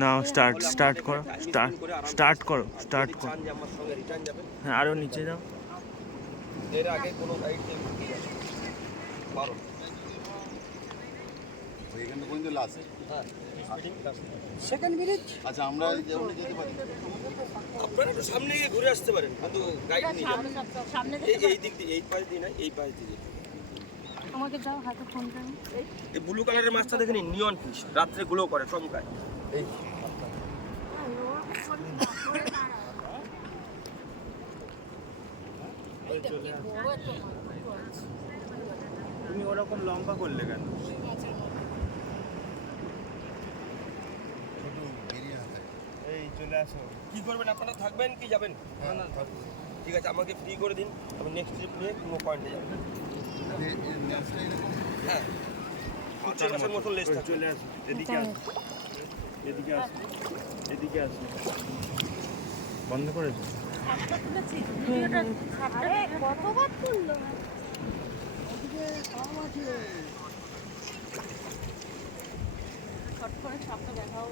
নাও start করো start করো হ্যাঁ আরো নিচে যাও এর আগে কোনো গাইড নেই পারো এখানে পর্যন্ত লাস্ট হ্যাঁ সেকেন্ড ব্রিজ আচ্ছা আমরা যেমন যেতে পারি আপনারা একটু সামনে গিয়ে ঘুরে আসতে পারেন কিন্তু গাইড নিয়ে যাবেন সামনে এই দিক দিয়ে এই পাশ দিয়ে না এই পাশ দিয়ে আমাকে দাও হাতে ফোনটা এই ব্লু কালারের মাছটা দেখেন নিয়ন ফিশ রাত্রে গ্লো করে চমকায় এই তুমি ওরকম লম্বা করলে কেন এই চলে আসো কি করবেন আপনারা থাকবেন কি যাবেন ঠিক আছে আমাকে ফ্রি করে দিন আমি নেক্সট ট্রিপ নিয়ে কোনো পয়েন্টে যাবো হ্যাঁ মাসের মতন লেস থাকবে চলে আসো এদিকে আসো এদিকে আসো এদিকে আসো বন্ধ করে দাও আরে কতবার তুললো শর্ট করে সাপটা দেখাও